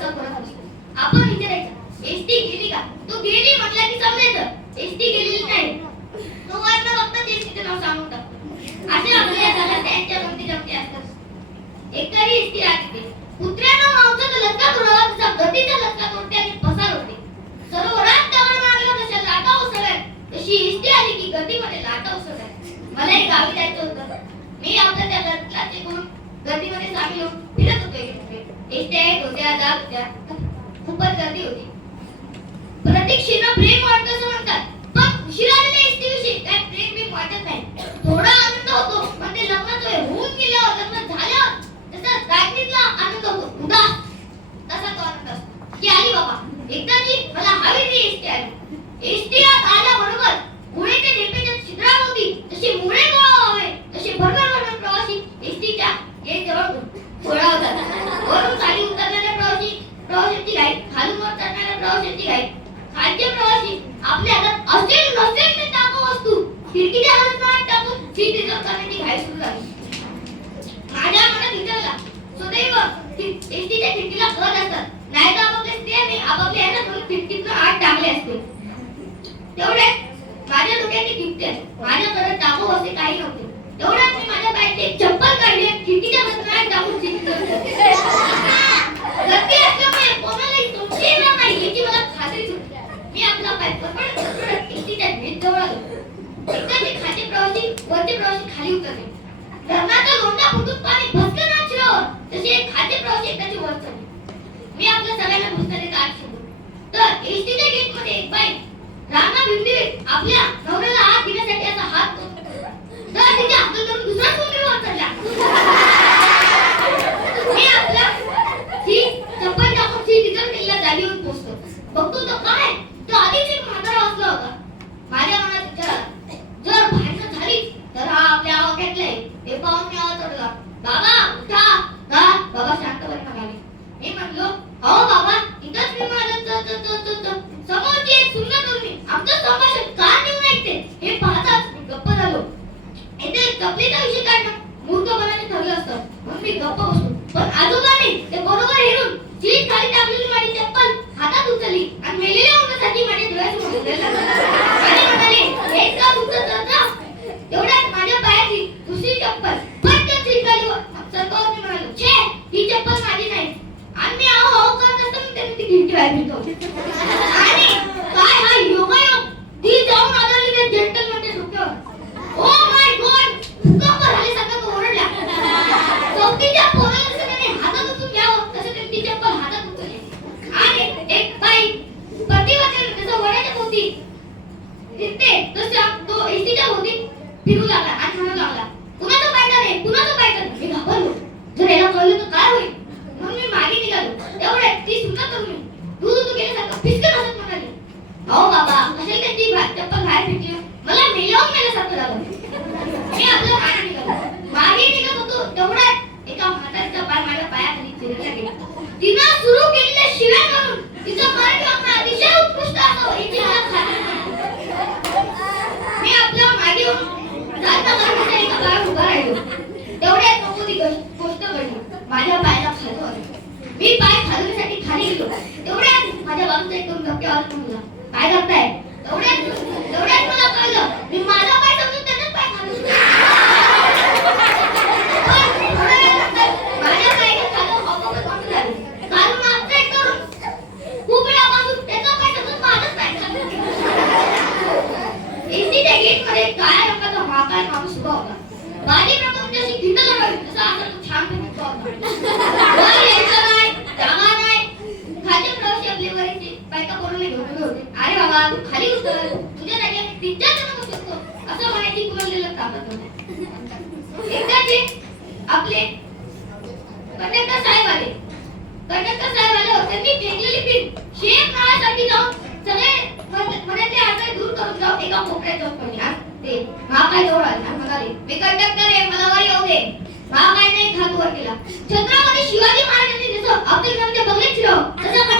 करत असतो आपण विचारायचं एसटी गेली का? तू गेली? म्हटलं की समजायचं एसटी गेली नाही. तो फक्त नाव सांगून टाकतो असे त्यांच्या गमती जमती असतात. एकही एसटी राहते कुत्र्यानं मावचा लक्का गतीचा लक्का आणि पसार होते. सर्व रात तशा लाटा उसळ्यात तशी एसटी आली की गतीमध्ये लाटा उसळ्यात मला एक गावी जायचं होतं. मी आपल्या त्या लटला कोण गतीमध्ये सामील होऊन फिरत होते एकट्या एक म्हणतात. पण पण ते की आली बाबा एकदा ती मला हवी ती एसटी आली. एसटी आल्याबरोबर पुणे ते डेपेच्या छिद्रात होती तशी मुळे गोळा व्हावे तसे भरभर भरभर प्रवासी एसटीच्या एक जवळ वळवतात वरून खाली उतरणाऱ्या मी आपल्या सगळ्यांना पुस्तकात आत शिरलो तर एसटीच्या गेटमध्ये एक बाई राणा भिंडी आपल्या नवऱ्याला हात घेण्यासाठी असा हात तर तिच्या हातून दुसरा सोने वर काय काम सुद्धा होता बाली प्रभू तुमच्याशी खिंड लढवली तसा आता तो छान फेकतो खाली असं दूर करून जाऊ एका कोपऱ्यात जाऊन आणि ते महाकाय जवळ म्हणाले मी कंडक्टर आहे मला वर येऊ दे महाकायने एक हात वर केला. छत्रपती शिवाजी महाराजांनी जसं अब्दुल कलामच्या तसं वर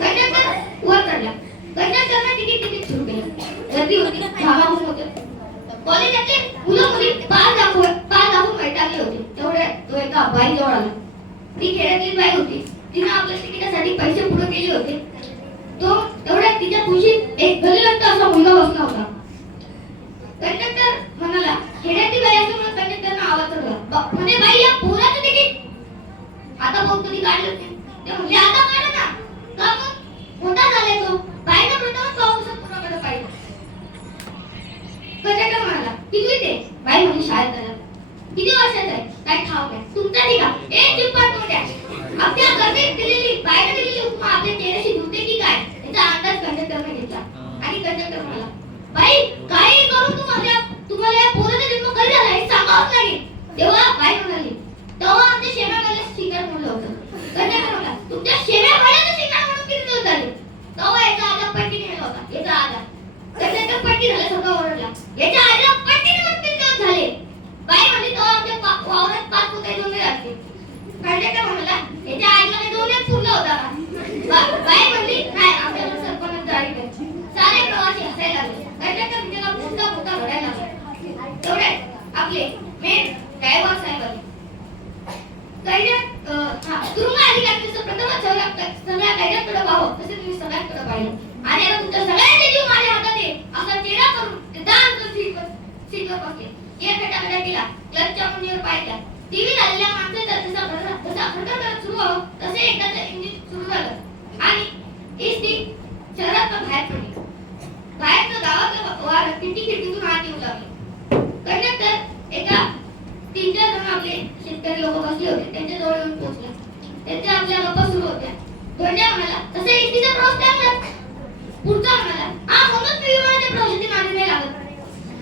कंडक्टर वर चढला. कंडक्टरने तिकीट तिकीट सुरू केलं. गर्दी होती. होते. कॉलेजातले मुलं मुली दाखवून वैतागले होते. तो एका बाई जवळ आला. ती खेड्यातली बाई होती. तिने आपल्या तिकिटासाठी पैसे पुढे केले होते. तो तिच्या खुशीत एक गलिलट्ट असा मुलगा बसला होता. कंडक्टर म्हणाला खेड्यातली बाई असं म्हणून कंडक्टरनं आवाज चढला म्हणे बाई या पोराचं तिकीट. आता बघ कधी काढलं ते म्हणजे आता काढ ना. का मग? मोठा झालाय तो. बाईनं प्रथमच पाऊस पुराकडे पाहिजे? कंडक्टर म्हणाला किती ते? बाई म्हणजे शाळेत आला किती वर्षाचा आहे? काय ठाव काय तुमचा ठीक आहे. एक चिप्पा तोंड्या. आपल्या गर्दीत दिलेली बाहेर दिलेली उपमा आपल्या चेहऱ्याशी धुते की काय याचा अंदाज कंडक्टरने घेतला आणि कंडक्टर म्हणाला बाई काही करून तुम्हाला तुम्हाला या पोराचा जन्म कधी झाला हे सांगावंच लागेल तेव्हा बाई म्हणाली तेव्हा आमच्या शेणामध्ये शिकार म्हणलं होतं कंडक्टर म्हणाला तुमच्या शेणामध्ये शिकार म्हणून किती दिवस झाले तेव्हा याचा आजा पट्टी नेला होता याचा आजा कंडक्टर पट्टी झाला सगळं ओरडला याच्या आईला पट्टी म्हणून किती दिवस झाले बाई म्हणली तेव्हा आमच्या पा- वावरात पाच कुत्रे दोन राहते कंडक्टर म्हणाला याच्या आईला काही दोनच फुलं होता का बा- बाई म्हणली नाही आपल्याला सरपंच जारी कर सारे प्रवासी हसायला लागले कंडक्टर तिच्याला मोठा मोठा रडायला लागला तेवढ्यात आपले मेन साहेब आले हा तुरुंग अधिकाऱ्यांचं प्रथमच सगळ्या सगळ्या कैद्यांकडे तसे तुम्ही सगळ्यांकडे पाहिलं. आणि आता तुमच्या सगळ्यांचे जीव माझ्या हातात आहे असा चेहरा करून ते सीटवर सीटवर बसले एक केला क्लचच्या मुंडीवर टीव्ही झालेल्या माणसाचा जसा खडखड जसा खडखड करत सुरू व्हावं तसे एकदाचं इंजिन सुरू झालं. आणि एसटी शहरात बाहेर पडली. बाहेरचं गावातलं वार खिडकी खिडकीतून आत येऊ लागले. तीन चार जण आपले शेतकरी लोक बसले होते. त्यांच्या जवळ येऊन पोहोचले. त्यांच्या आपल्या गप्पा सुरू होत्या. धोंड्या म्हणाला तसे एसटीचा प्रवास चांगला पुढचा म्हणाला हा म्हणून मी विमानाच्या प्रवासाची मागे नाही लागत.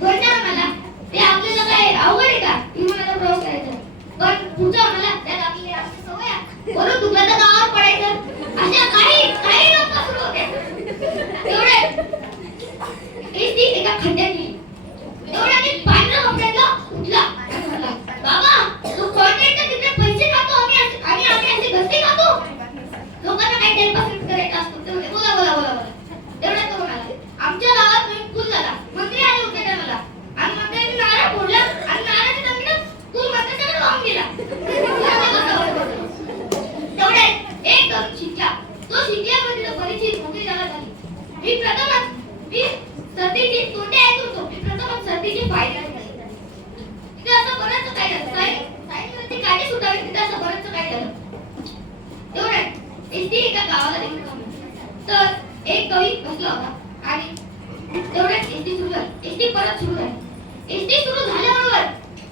धोंड्या म्हणाला ते आपल्याला काय अवघड आहे का विमानाचा प्रवास करायचा? पण पुढचा म्हणाला त्यात आपली आपली सवय आहे. वरून गावावर पडायचं. अशा काही काही गप्पा सुरू होत्या. एवढे. एसटी एका खड्ड्यात गेली तेवढ्यात एक पांढरा कपड्यातला उठला आणि म्हणाला, बाबा तो कॉन्ट्रॅक्टर तिथे पैसे खातो आम्ही असे- आणि आम्ही असे घरचे खातो लोकांना काही टाइमपास करायचा असतो ते म्हणे, बोला बोला बोला बोला तेवढ्यात तो म्हणाला आमच्या गावात नवीन पूल झाला मंत्री आले होते त्या मला आणि मंत्र्यांनी नारळ फोडला आणि नारळाच्या जमिनीत पूल मंत्र्याच्याकडे वाहून गेला तेवढ्यात एक तरुण शिकला तो शिकल्यामुळे तिला बरीचशी नोकरी झाला झाली मी प्रथमच मी सर्दीची तोटे ऐकत होतो मी प्रथमच सर्दीचे तिथे असं बरंच काय झालं. ती काठी सुटावी तिथे असं बरंच काय झालं. तेवढ्यात एसटी एका गावाला तर एक कवी बसला होता आणि तेवढ्यात एसटी सुरू झाली. एसटी परत सुरू झाली. एसटी सुरू झाल्याबरोबर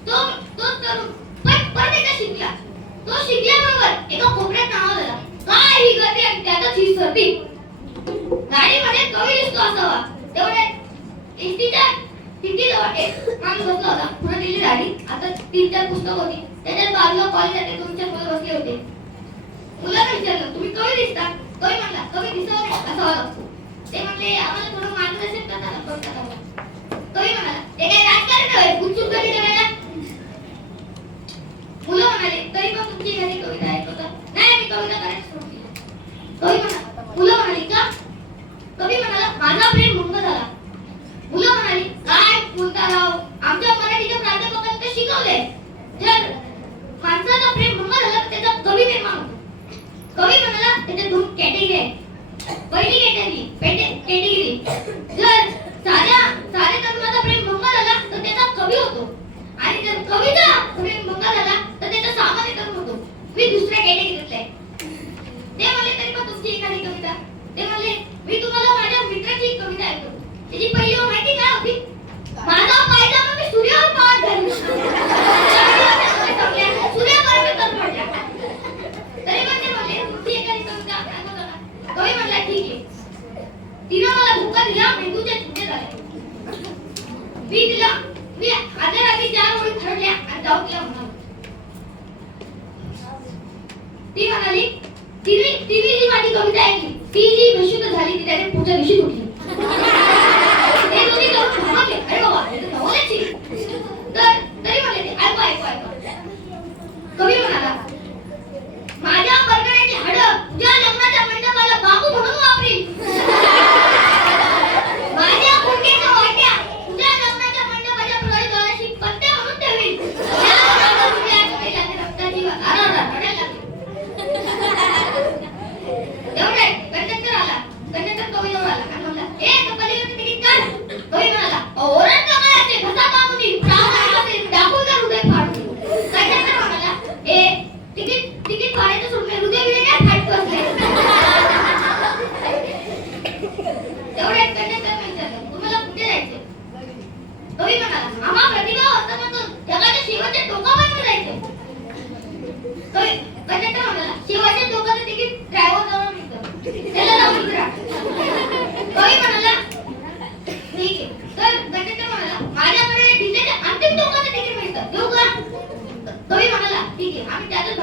तो तो तरुण पण परत एकदा शिकला. तो शिकल्याबरोबर एका कोपऱ्यात नाव झाला काय ही आणि त्यातच ही गाडीमध्ये कमी दिसतो असावा. तेवढ्यात एसटीच्या तिकीटजवळ एक माणूस बसला होता. पुन्हा दिली गाडी. आता तीन चार पुस्तक होती. त्याच्यात बाजूला कॉलेज दोन चार मुलं बसले होते. मुलांना विचारलं तुम्ही कमी दिसता? कमी म्हणला कमी दिसावं असावा लागतो ते म्हणले आम्हाला थोडं मार्गदर्शन करता ना कोणता कवी म्हणाला ते काही राजकारण आहे? उत्सुक कधी करायला मुलं म्हणाले तरी पण तुमची घरी कविता ऐकवतात. नाही मी कविता करायची सोडून कवी म्हणाला मुलं म्हणाली का? कवी म्हणाला माझा प्रेम भंग झाला. मुलं म्हणाली काय बोलता राव? आमच्या मराठीच्या प्राध्यापकांनी तर शिकवले. जर माणसाचा प्रेम भंग झाला तर त्याचा कवी निर्माण होतो. कवी म्हणाला त्याच्या दोन कॅटेगरी आहेत. पहिली कॅटेगरी कॅटेगरी जर साध्या साध्या तरुणाचा प्रेम भंग झाला तर त्याचा कवी होतो. आणि जर कवीचा प्रेम भंग झाला तर त्याचा सामान्य तरुण होतो. मी दुसऱ्या कॅटेगरीतला आहे.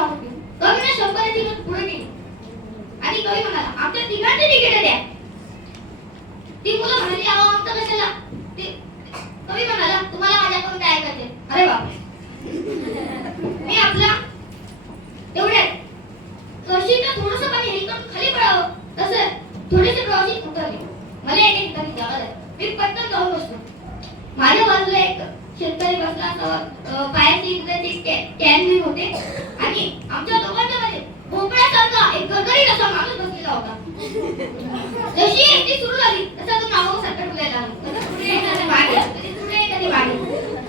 आम्ही कवीने शंभराची नोट पुढे नेली आणि कवी म्हणाला आमच्या तिघांची तिकीट द्या. ती मुलं म्हणाली अहो आमचं कशाला? कवी म्हणाला तुम्हाला माझ्याकडून काय करते. अरे बापरे. मी आपला एवढे कशीचं थोडंसं पाणी हेलिकॉप्टर खाली पडावं. तसं थोडेसे प्रवासी उतरले. मला एका ठिकाणी जागा झाली मी पटकन जाऊन बसलो. माझ्या बाजूला एक शेतकरी बसला असावा पायाची इकडे कॅन होते. आणि आमच्या दोघांच्या मध्ये भोपळ्यासारखा एक गरगरीत असा माणूस बसलेला होता. जशी एकटी सुरू झाली तसा तो नाव सारखा बोलायला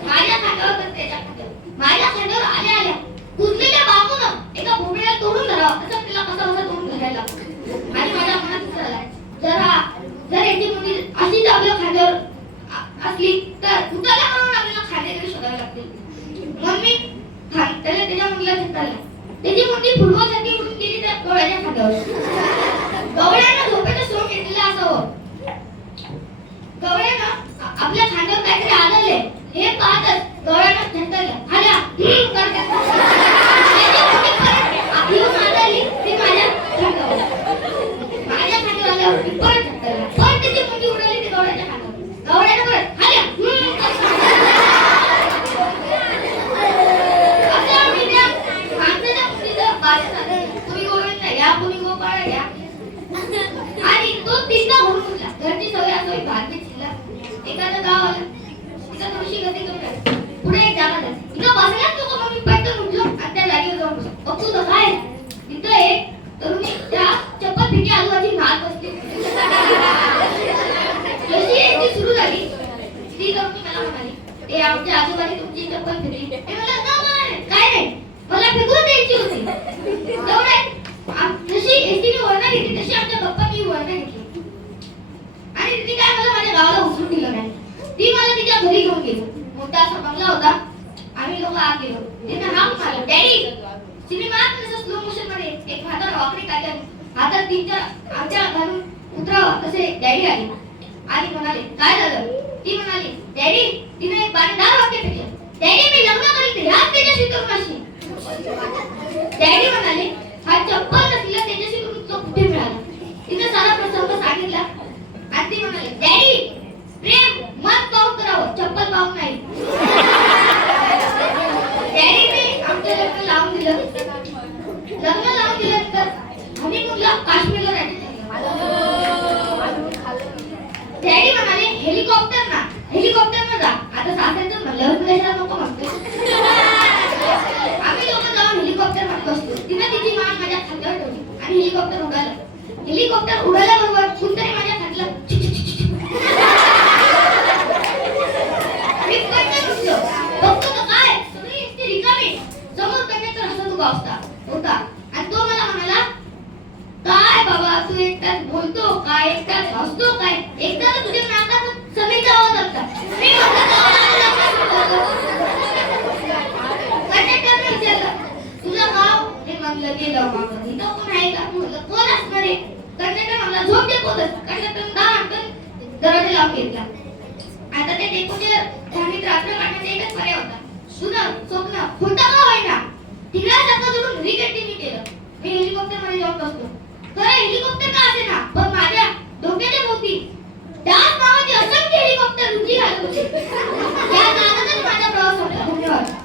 माझ्या खांद्यावर तर त्याच्या खांद्यावर माझ्या खांद्यावर आल्या आल्या. कुजलेल्या बाबूनं एका भोपळ्याला तोडून धरावं. असं तिला कसा कसा तोडून धरायला आणि माझ्या मनात विचार जरा जर याची मुली अशीच आपल्या खांद्यावर हसली तर उतारा म्हणून आपल्याला खांद्याकडे शोधावे लागतील. मम्मी मी खां- त्याला त्याच्या मुलीला झटकला त्याची मुलगी फुलवासाठी उडून गेली तर गवळ्याच्या खांद्यावर. गवळ्यानं झोपेचं सोन घेतलेलं असावं गवळ्यानं आपल्या खांद्यावर काहीतरी आदळले. हे पाहतच गवळ्यानं झटकलं आल्या हम्म, करत्या. माझ्या खांद्यावर. आल्यावर परत झटकलं पण त्याची मुलगी उडाली ती गवळ्याच्या खांद्यावर गवळ्यानं परत आल्या हम्म, असं आम्ही त्या माणसाच्या मुलीचं बाजू झालं. कुणी गोविंद या कुणी गोपाळ या आणि तो तिसरा म्हणून उठला घरची सवय असो भाग्य चिल्ला एखादं गाव आलं तिथं थोडीशी गती करून टाकली. पुढे एक जागा झाली तिथं बसलाच नको मग मी पटकन उठलो आणि त्या जागेवर जाऊन बसलो बघतो तर काय तिथं एक तरुणी त्या चप्पल फिटी आजूबाजी नाच बसते जशी एसटी सुरू झाली ती तरुणी मला म्हणाली ते आमच्या आजूबाजी तुमची चप्पल फिरली मी म्हणलं "No, नाही, काय नाही मला फिरवून द्यायची होती तेवढ्यात आम- जशी एसटीने वळणं घेतली तशी आमच्या गप्पांनी वळणं घेतली आणि तिने काय मला माझ्या गावाला उचलून दिलं नाही ती मला तिच्या घरी घेऊन गेली मोठा असा बंगला होता आम्ही लोक आत गेलो तिने हाक मारला डॅडी सिनेमात जसं स्लो मोशनमध्ये एक हातात वाकडी काढली आणि हातात तीन चार आमच्या घालून उतरावा तसे डॅडी आले आणि म्हणाले बसलो तिने तिची मान माझ्या खांद्यावर ठेवली. आणि हेलिकॉप्टर उडालं. हेलिकॉप्टर उडाल्याबरोबर कोणतरी माझ्या खांदला बघतो काय? सगळी इतकी रिकामी. समोर कंडक्टर हसत उभा असता होता. आणि तो मला म्हणाला काय बाबा तू एकटाच बोलतो? काय एकटाच हसतो? काय? एकदा तुझ्या नाकात समीचा आवाज असता मी कंडक्टरने मागलं गेलं मागं तिथं कोण आहे का? म्हटलं कोण असणार आहे? कर्णेटन मला झोप डेपोत असता कर्णेटन दहा अंतर दरवाजा लावून घेतला. आता ते डेपोच्या ध्यानीत रात्र काढण्याचा एकच पर्याय होता. सुनं स्वप्न खोटं का होईना? तिकडे जाता जोडून रिकेटिंग मी केलं. मी हेलिकॉप्टरमध्ये जाऊन बसलो. खरं हेलिकॉप्टर का असे ना पण माझ्या डोक्याच्या भोवती डास नावाचे असंख्य हेलिकॉप्टर रुजी घालत होते. या नादातच माझा प्रवास होता धन्यवाद.